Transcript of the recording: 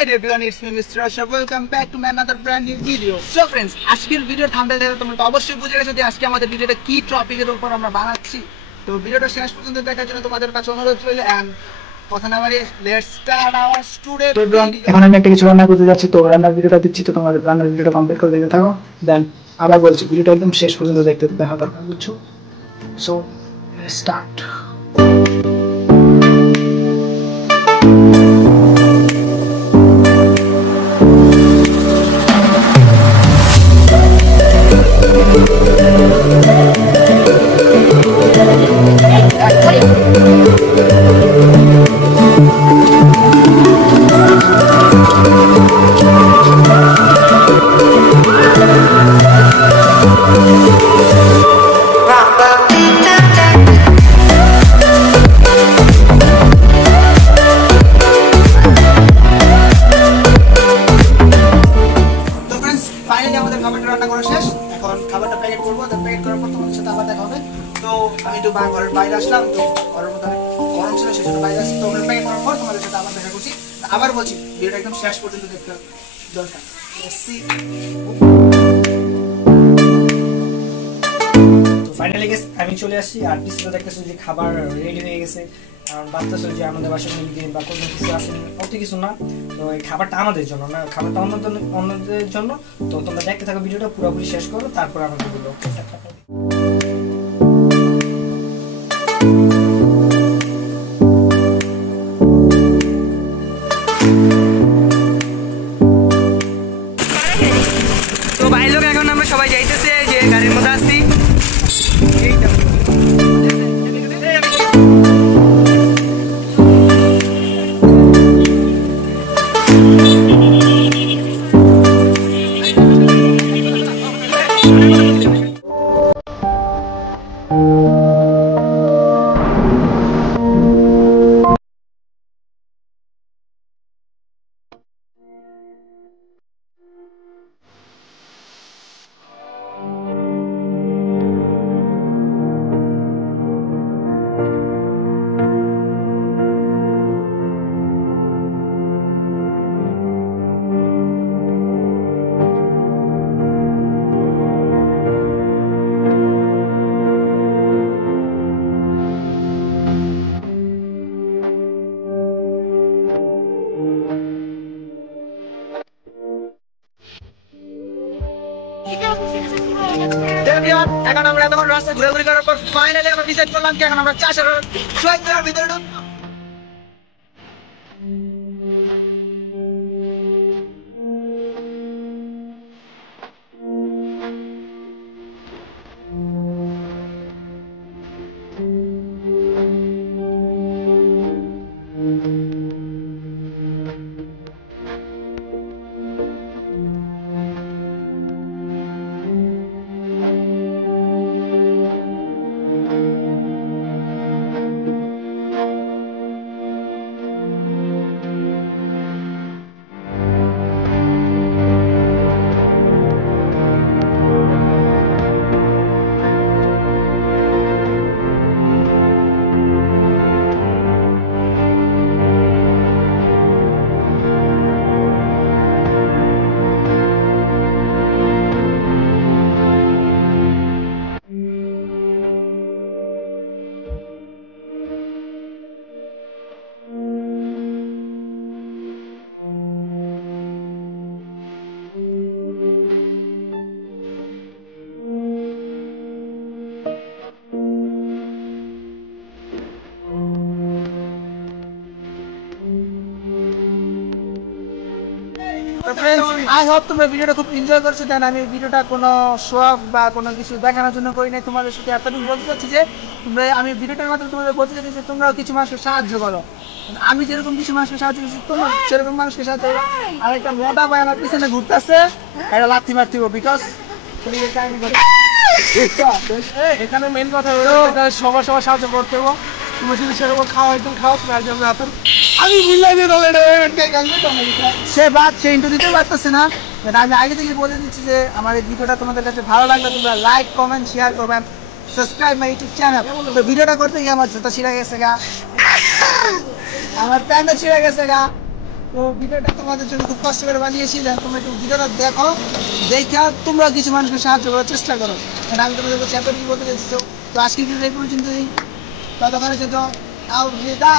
Hi everyone, it's me Mr. Ashraf. Welcome back to my another brand new video. So friends, আজকের video thumbnail দেখে তোমরা তো অবশ্যই বুঝে গেছো যে আজকে আমাদের ভিডিওটা কি টপিকের উপর আমরা বানাচ্ছি। তো ভিডিওটা শেষ পর্যন্ত দেখার জন্য তোমাদের কাছে অনুরোধ রইল এন্ড কথা না বাড়িয়ে let's start our today video. এখন আমি একটা কিছু রান্না করতে যাচ্ছি, তো রান্নার ভিডিওটা দিচ্ছি, তো তোমাদের রান্নার ভিডিওটা কমপ্লিট করে দিতে থাকো। দেন আবার বলছি ভিডিওটা একদম শেষ পর্যন্ত দেখতে দেখা দরকার, বুঝছো? So start. খাবারটা প্যাকেট করবো, প্যাকেট করার পর তোমাদের সাথে আবার দেখা হবে। তো আমি একটু ঘরের বাইরে আসলাম, তো ঘরের মধ্যে গরম ছিল, সেই জন্য বাইরে আসছি। তো আমরা প্যাকেট করার পর তোমাদের সাথে আবার দেখা করছি। আবার বলছি ভিডিওটা একদম শেষ পর্যন্ত দেখতে দরকার। তো ফাইনালি গেস আমি চলে আসছি, আর পিছনে দেখতেছি যে খাবার রেডি হয়ে গেছে। কারণ ভাবতেছো যে আমাদের বাসায় মুরগি বা কোনো কিছু আসেনি, অত কিছু না। তো এই খাবারটা আমাদের জন্য না, খাবারটা অন্যদের জন্য। তো তোমরা দেখতে থাকো ভিডিওটা পুরোপুরি শেষ করো, তারপর আমাকে বলো। তো ভাই লোক এখন আমরা সবাই যাইতেছে, যে গাড়ির মধ্যে আসছি। এখন আমরা তখন রাস্তা ঘুরাঘুরি করার পর ফাইনালি আমরা ডিসাইড করলাম কি এখন আমরা চাষের ভিতরে ঢুকবো। আই হোপ তোমরা ভিডিওটা খুব এনজয় করছো। দেন আমি ভিডিওটা কোনো শো অফ বা কোনো কিছু দেখানোর জন্য করি নাই, তোমাদের সাথে এতটুকু বলতে চাচ্ছি যে তোমরা, আমি ভিডিওটার মাধ্যমে তোমাদের বলতে চাচ্ছি যে তোমরাও কিছু মানুষকে সাহায্য করো। আমি যেরকম কিছু মানুষকে সাহায্য করছি, তোমরা সেরকম মানুষকে সাহায্য করো। আর একটা মোটা ভাই আমার পিছনে ঘুরতেছে, একটা লাথি মারতে হবে, বিকজ এখানে মেন কথা হলো সবার সাহায্য করতে হবে। তুমি যদি সেরকম খাওয়া একদম খাও, তার জন্য আমি বুঝলাম যে সে বাদ সে ইন্টারভিউ দিতে পারতেছে না। আমি আগে থেকে বলে দিচ্ছি যে আমার এই ভিডিওটা তোমাদের কাছে ভালো লাগলে তোমরা লাইক কমেন্ট শেয়ার করবেন, সাবস্ক্রাইব মাই ইউটিউব চ্যানেল। তো ভিডিওটা করতে গিয়ে আমার জুতা ছিঁড়ে গেছে গা, আমার প্যান্টটা ছিঁড়ে গেছে গা, তো ভিডিওটা তোমাদের জন্য খুব কষ্ট করে বানিয়েছি, তোমরা একটু ভিডিওটা দেখো, দেখা তোমরা কিছু মানুষকে সাহায্য করার চেষ্টা করো। কারণ আমি তোমাদের কাছে এতটুকু বলতে চাইছি। তো আজকের ভিডিও এই পর্যন্তই। ততক্ষণের জন্য আলবিদা।